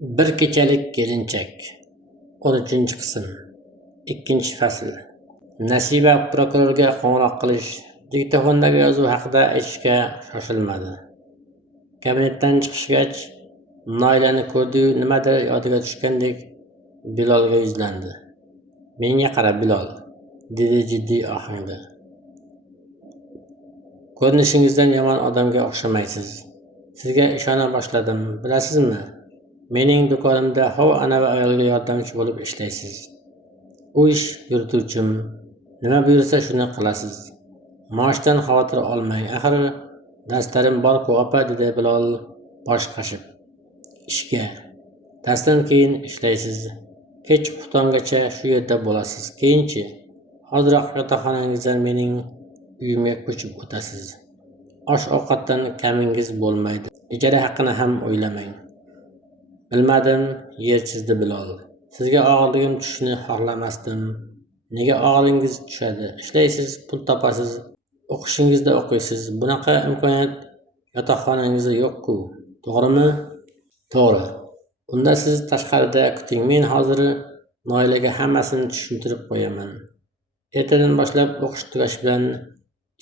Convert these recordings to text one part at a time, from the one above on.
Bir kechalik kelinchak 13-qism 2-fasl. Nasiba prokurorga qo'ng'iroq qilish, diktofondagi yozuv haqida aytishga shoshilmadi. Kabinetdan chiqishgach, Noilani ko'rdi-yu nimadir yodiga tushgandek Bilolga yuzlandi. "Menga qara, Bilol", dedi jiddiy ohangda. "Ko'rinishingizdan yomon odamga o'xshamaysiz. Sizga ishona boshladim, bilasizmi? Mening do'konimda anavi ayolga yordamchi bo'lib ishlaysiz. U ish yurituvchim. Nima buyursa shuni qilasiz. Maoshdan xavotir olmang, axir darslarim bor-ku, opa", dedi Bilol bosh qashib. "Ishga. Darsdan keyin ishlaysiz. Kech xuftongacha shu yerda bo'lasiz. Keyinchi? Hoziroq yotoqxonangizdan mening uyimga ko'chib o'tasiz. Osh-ovqatdan kamingiz bo'lmaydi. Ijara haqini ham o'ylamang." "Bilmadim", yer chizdi Bilol. "Sizga og'irligim tushishini xohlamasdim." "Nega og'iringiz tushadi? Ishlaysiz, pul topasiz, o'qishingizda o'qiysiz. Bunaqa imkoniyat yotoqxonangizda yo'q-ku, to'g'rimi?" "To'g'ri. Unda siz tashqarida kuting. Men hozir Noilaga hammasini tushuntirib qo'yaman. Ertadan boshlab o'qish tugashi bilan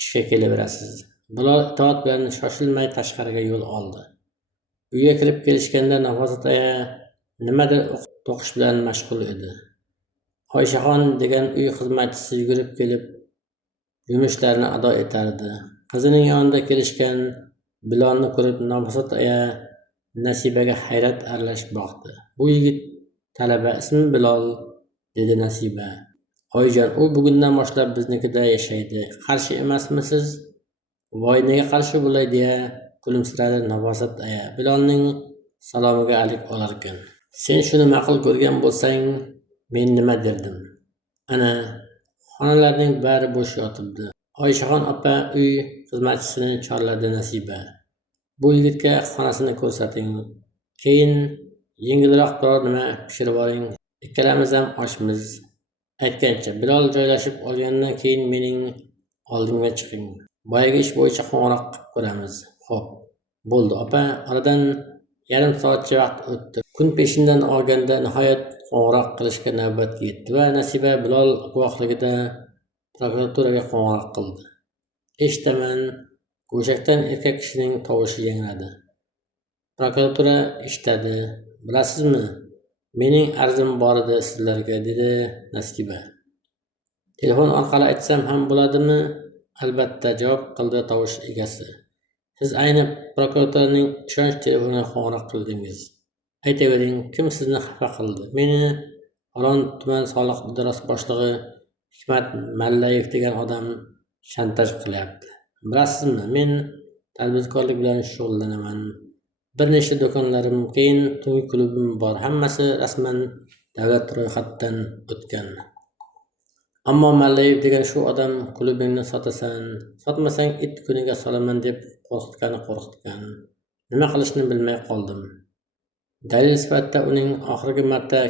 ishga kelaverasiz." Bilol itoat bilan shoshilmay tashqariga yo'l oldi. Uyga kirib kelishganda Nafosat aya nimadir to'qish bilan mashg'ul edi. Oyshaxon degan uy xizmatchisi yugurib kelib yumushlarini ado etardi. Qizining yonida kelishgan Bilolni ko'rib Nafosat aya Nasibaga hayrat aralash boqdi. "Bu yigit talaba, ismi Bilol", dedi Nasiba. "Oyijon, u bugundan boshlab biznikida yashaydi. Qarshi emasmisiz?" "Voy, nega qarshi bo'lay", deya kulimsiradi Nafosat aya Bilolning salomiga alik olarkan. "Sen shuni ma'qul ko'rgan bo'lsang, men nima derdim? Ana, xonalarning bari bo'sh yotibdi." "Oyshaxon opa", uy xizmatchisini chorladi Nasiba. "Bu yigitga xonasini ko'rsating. Keyin yengilroq biror nima pishirib oling. Ikkalamiz ham ochmiz." Aytgancha Bilol joylashib olgandan keyin mening oldimga chiqing. Boyagi ish bo'yicha qo'ng'iroq qilib ko'ramiz. "Xo'p, bo'ldi, opa." Oradan yarim soatcha vaqt o'tdi. Kun peshindan olganda nihoyat qo'ng'iroq qilishga navbat yetdi va Nasiba Bilol guvohligida prokuraturaga qo'ng'iroq qildi. "Eshitaman", go'shakdan erkak kishining tovushi yangradi. "Prokuratura eshitadi. Bilasizmi, mening arzim bor edi sizlarga", dedi Nasiba. "Telefon orqali aytsam ham bo'ladimi?" "Albatta", javob qildi tovush egasi. "Siz ayni prokuraturaning ishonch telefoniga qo'ng'iroq qildingiz. Aytavering, kim sizni xafa qildi?" "Meni Falon tuman soliq idorasi boshlig'i Hikmat Mallayev degan odam shantaj qilyapti. Bilasizmi, men tadbirkorlik bilan shug'ullanaman. Bir nechta do'konlarim, keyin tungi klubim bor. Hammasi rasman davlat ro'yxatidan o'tgan. Ammo Mallayev degan shu odam klubingni sotasan, sotmasang it kuniga solaman deb qo'rqitgan. Nima qilishni bilmay qoldim. Dalil sifatida uning oxirgi marta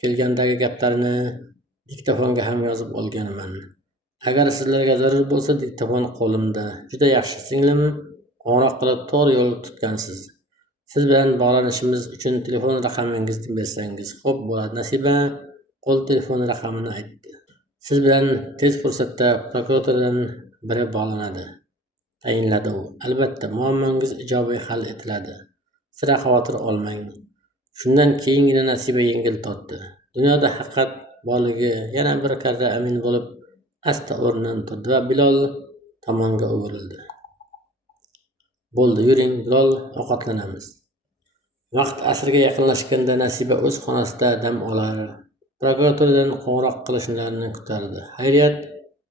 kelgandagi gaplarini diktofonga ham yozib olganman. Agar sizlarga zarur bo'lsa, diktofon qo'limda. Juda yaxshi, singlim qo'ng'iroq qilib to'g'ri yo'l tutgansiz. Siz bilan bog'lanishimiz uchun telefon raqamingizni bersangiz xo'p bo'ladi." Nasiba qo'l telefoni raqamini aytdi. "Siz bilan tez fursatda prokuraturadan biri bog'lanadi", tayinladi u. "Albatta, muammongiz ijobiy hal etiladi. Sira xavotir olmang." Shundan keyingina Nasiba yengil tortdi. Dunyoda haqiqat borligi yana bir karra amin bo'lib, asta o'rnidan turdi va Bilol tomonga o'girildi. "Bo'ldi, yuring, Bilol, ovqatlanamiz." Vaqt asrga yaqinlashganda Nasiba o'z xonasida dam olar, prokuraturadan qo'ng'iroq qilishlarini kutardi. Xayriyat,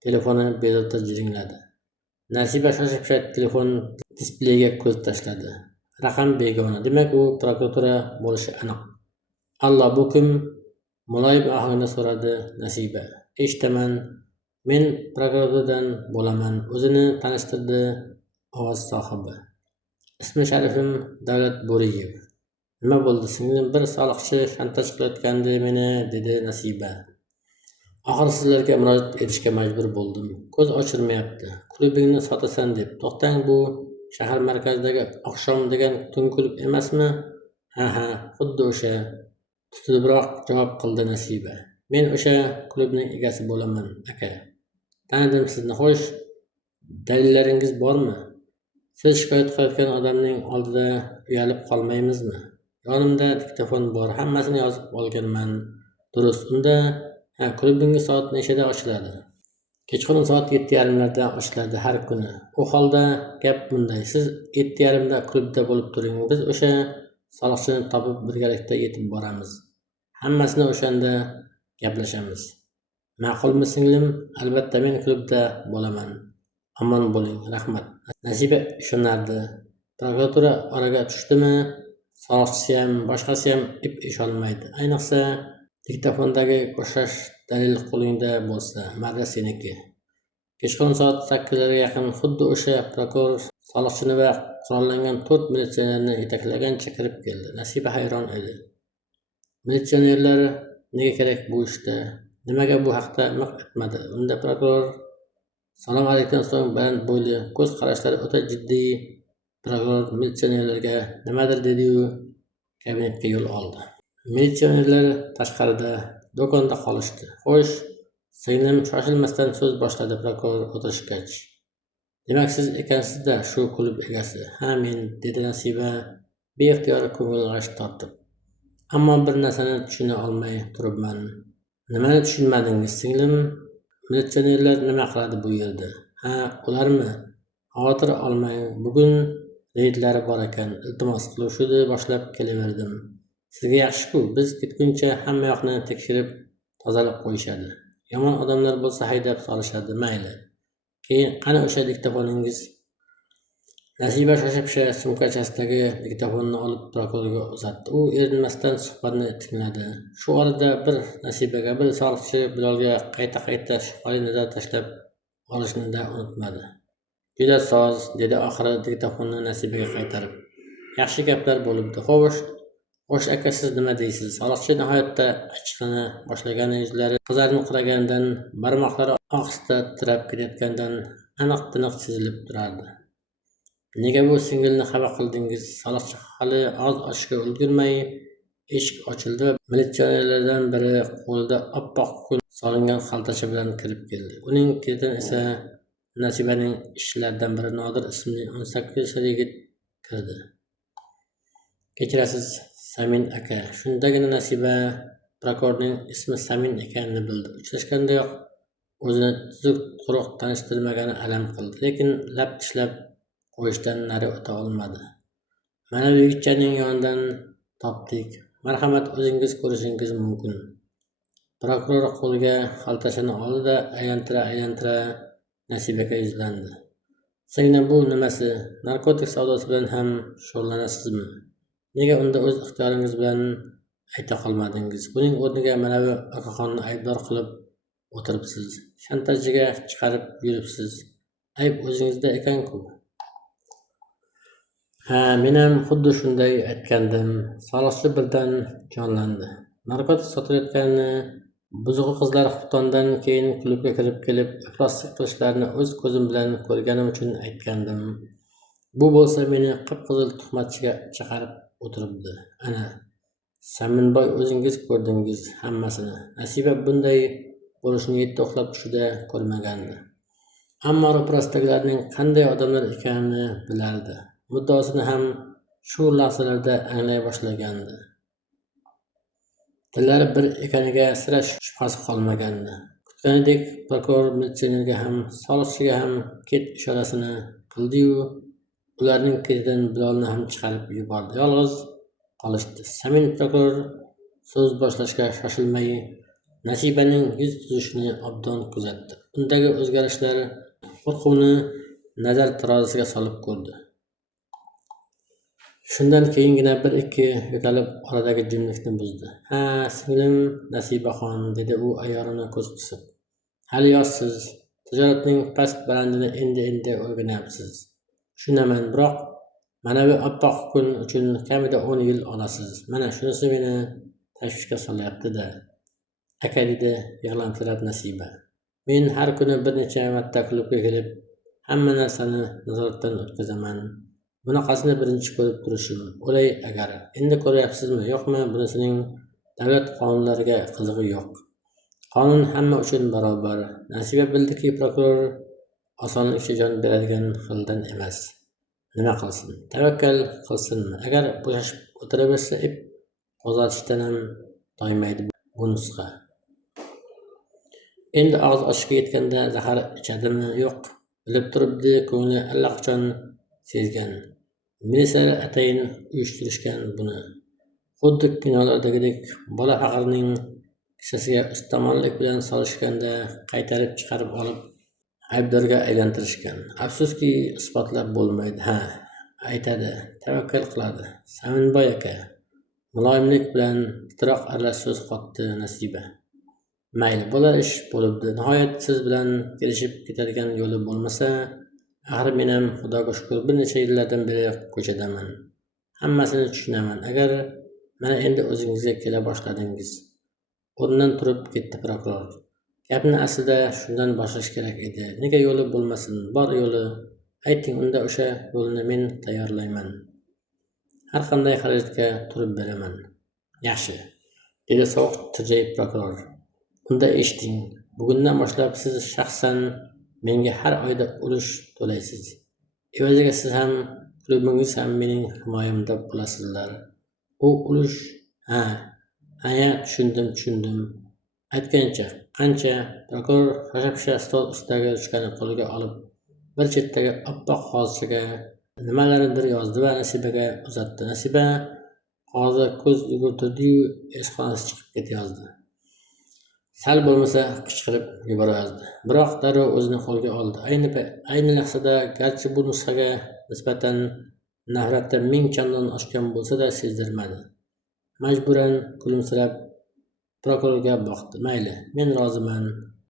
telefoni bezovta jiringladi. Nasiba shosha-pisha telefon displeyiga ko'z tashladi. Raqam begona, demak u prokuratura bo'lishi aniq. "Allo, bu kim?" muloyim ohangda so'radi Nasiba. "Eshitaman, men prokuraturadan bo'laman", o'zini tanishtirdi ovoz sohibi. "Ismi sharifim Davlat Bo'riyev." "Nima bo'ldi, singlim? Bir soliqchi shantaj qilayotgandi meni", dedi Nasiba. "Oxiri sizlarga murojaat etishga majbur bo'ldim. Ko'z ochirmayapti. Klubingni sotasan deb. To'xtang, bu shahar markazidagi Oqshom degan tungi klub emasmi? Ha, xuddi o'sha, tutilibroq javob qildi Nasiba. Men o'sha klubning egasi bo'laman, aka. Tanidim sizni. Xo'sh, dalillaringiz bormi? Siz shikoyat qilayotgan odamning oldida uyalib qolmaymizmi? Yonimda diktofon bor, hammasini yozib olganman. Durust. Unda klubingiz soat nechada ochiladi? Kechqurun soat 7:30larda ochiladi har kuni. U holda gap bunday. Siz 7:30da klubda bo'lib turing. Biz o'sha soliqchini topib birgalikda yetib boramiz. Hammasini o'shanda gaplashamiz. Ma'qulmi singlim? Albatta men klubda bo'laman. Omon bo'ling. Rahmat. Nasiba ishonardi. Prokuratura oraga tushdimi? Soliqchisi ham, boshqasi ham ip ishonmaydi. Ayniqsa diktofondagi o'xshash dalil qo'lingda bo'lsa, marra seniki. Kechqurun soat 8larga yaqin xuddi o'sha prokuror soliqchini va qurollangan 4 militsionerni yetaklagancha kirib keldi. Nasiba hayron edi. Militsionerlar nega kerak bu ishda? Nimaga bu haqda miq etmadi? Unda prokuror salom alikdan so'ng baland bo'yli, ko'z qarashlari o'ta jiddiy prokuror militsionerlarga nimadir dedi-yu, kabinetga yo'l oldi. Militsionerlar tashqarida do'konda qolishdi. Xo'sh, singlim shoshilmasdan so'z boshladi prokuror o'tirishgach. Demak siz ekansiz-da shu klub egasi. Ha, men, dedi Nasiba beixtiyor ko'ngil g'ash tortib. Ammo bir narsani tushuna olmay turibman. Nimani tushunmadingiz, singlim? Militsionerlar nima qiladi bu yerda? Ha, ularmi? Xavotir olmang, bugun reydlari bor ekan. Iltimos qilishdi, boshlab kelaverdim. Sizga yaxshi-ku, biz ketguncha hamma yoqni tekshirib, tozalab qo'yishadi. Yomon odamlar bo'lsa haydab solishadi, mayli. Keyin qani o'sha diktofoningiz? Nasiba shosha-pisha sumkachasidagi diktofonni olib prokurorga uzatdi. U erinmasdan suhbatni tingladi. Shu orada bir Nasibaga, bir soliqchi Bilolga qayta shubhali nazar tashlab olishni da unutmadi. Juda soz, dedi oxiri diktofonni Nasibaga qaytarib. Yaxshi gaplar bo'libdi. Xo'sh aka, siz nima deysiz? Soliqchi nihoyatda achchiqlana boshlagan, yuzlari qizarib-qiraganidan, barmoqlari ohista titrab ketayotganidan aniq-tiniq sezilib turardi. Nega bu singilni xafa qildingiz? Soliqchi hali og'iz ochishga ulgurmay eshik ochildi va militsionerlardan biri qo'lida oppoq kukun solingan xaltacha bilan kirib keldi. Uning ketidan esa Nasibaning ishchilaridan biri Nodir ismli 18 yoshli yigit kirdi. Kechirasiz, Samin aka. Shundagina Nasiba prokurorning ismi Samin ekanini bildi. Uchrashgandayoq o'zini tuzuk quruq tanishtirmagani alam qildi, lekin lab tishlab qo'yishdan nari o'ta olmadi. Mana bu yigitchaning yonidan topdik. Marhamat, o'zingiz ko'rishingiz mumkin. Prokuror qo'liga xaltachani oldi da aylantira Nasibaga yuzlandi. Singlim, bu nimasi? Narkotik savdosi bilan ham shug'ullanasizmi? Nega unda o'z ixtiyoringiz bilan ayta qolmadingiz? Buning o'rniga mana bu okaxonni aybdor qilib o'tiribsiz. Shantajiga chiqarib yuribsiz. Ayb o'zingizda ekan-ku. Ha, men ham xuddi shunday aytgandim. Soliqchi birdan jonlandi. Narkotik sotilayotganini, buzuqi qizlar Xuftondan keyin klubga kirib kelib, ifloslik qilishlarini o'z ko'zim bilan ko'rganim uchun aytgandim. Bu bo'lsa meni qip-qizil tuhmatchiga chaqirib o'tiribdi. Ana, Saminboy, o'zingiz ko'rdingiz hammasini. Nasiba bunday bo'lishini yetti uxlab tushida ko'rmagandi. Ammo ro'parasidagilarining qanday odamlar ekanini bilardi. Muddaosini ham shu lahzalarda anglay boshlagandi. Tillari bir ekaniga sira shubhasi qolmagandi. Kutganidek prokuror militsionerga ham, soliqchiga ham ket ishorasini qildi-yu, ularning ketidan Bilolni ham chiqarib yubordi. Yolg'iz qolishdi. Samin prokuror so'z boshlashga shoshilmay Nasibaning yuz tuzishini obdon kuzatdi. Undagi o'zgarishlar qo'rquvni nazar tarozisiga solib ko'rdi. Shundan keyingina bir-ikki yo'talib oradagi jimlikni buzdi. Ha, singlim Nasibaxon, dedi u ayorini ko'z qisib. Hali yoshsiz, tijoratning past-balandini endi o'rganyapsiz. Tushunaman, biroq mana bu oppoq kun uchun kamida 10 yil olasiz. Mana shunisi meni tashvishga solyapti-da. Aka, dedi yig'lamsirab Nasiba. Men har kuni bir necha marta klubga kelib, hamma narsani nazoratdan o'tkazaman. bunaqasini birinchi ko'rib turishim. O'lay agar. Endi ko'ryapsizmi, yo'qmi, bunisining davlat qonunlariga qizig'i yo'q. Qonun hamma uchun barobar. Nasiba bildiki, prokuror osonlikcha jon beradigan xildan emas. Nima qilsin? Tavakkal qilsinmi? Agar bo'shashib o'tiraversa, ip qo'zg'atishdan ham toymaydi bu nusxa. Endi og'iz ochishga yetganda zahar ichadimi? Yo'q. Bilib turibdi, ko'ngli allaqachon sezgan. Militsiyalar atayin uyushtirishgan buni. Xuddi kinolardagidek bola faqirning kissasiga ustamonlik bilan solishganda qaytarib chiqarib olib aybdorga aylantirishgan. Afsuski, isbotlab bo'lmaydi. Ha, aytadi, tavakkal qiladi. Saminboy aka. Muloyimlik bilan titroq aralash so'z qotdi Nasiba. Mayli, bo'lar ish bo'libdi. Nihoyat siz bilan kelishib ketadigan yo'li bo'lmasa, axir men ham Xudoga shukr bir necha yillardan beri ko'chadaman. Hammasini tushunaman. Agar mana endi o'zingizga kela boshladingiz. O'rnidan turib ketdi prokuror. Gapni aslida shundan boshlash kerak edi. Nega yo'li bo'lmasin? Bor yo'li. Ayting, unda o'sha yo'lni men tayyorlayman. Har qanday xarajatga turib beraman. Yaxshi, dedi sovuq tirjayib prokuror. Unda eshiting. Bugundan boshlab siz shaxsan menga har oyda ulush to'laysiz. Evaziga siz ham, klubingiz ham mening himoyamda bo'lasizlar. U ulush, ha, tushundim. Aytgancha, qancha? Prokuror shosha-pisha stol ustidagi ruchkani qo'liga olib, bir chetdagi oppoq qog'ozchaga nimalarnidir yozdi va Nasibaga uzatdi. Nasiba qog'ozga ko'z yugurtirdi-yu, esxonasi chiqib ketayozdi. Sal bo'lmasa qichqirib yuborayozdi. Biroq darrov o'zini qo'lga oldi. Ayni lahzada garchi bu nusxaga nisbatan nafratda ming chandon oshgan bo'lsa-da sezdirmadi. Majburan kulimsirab prokurorga boqdi. Mayli, men roziman.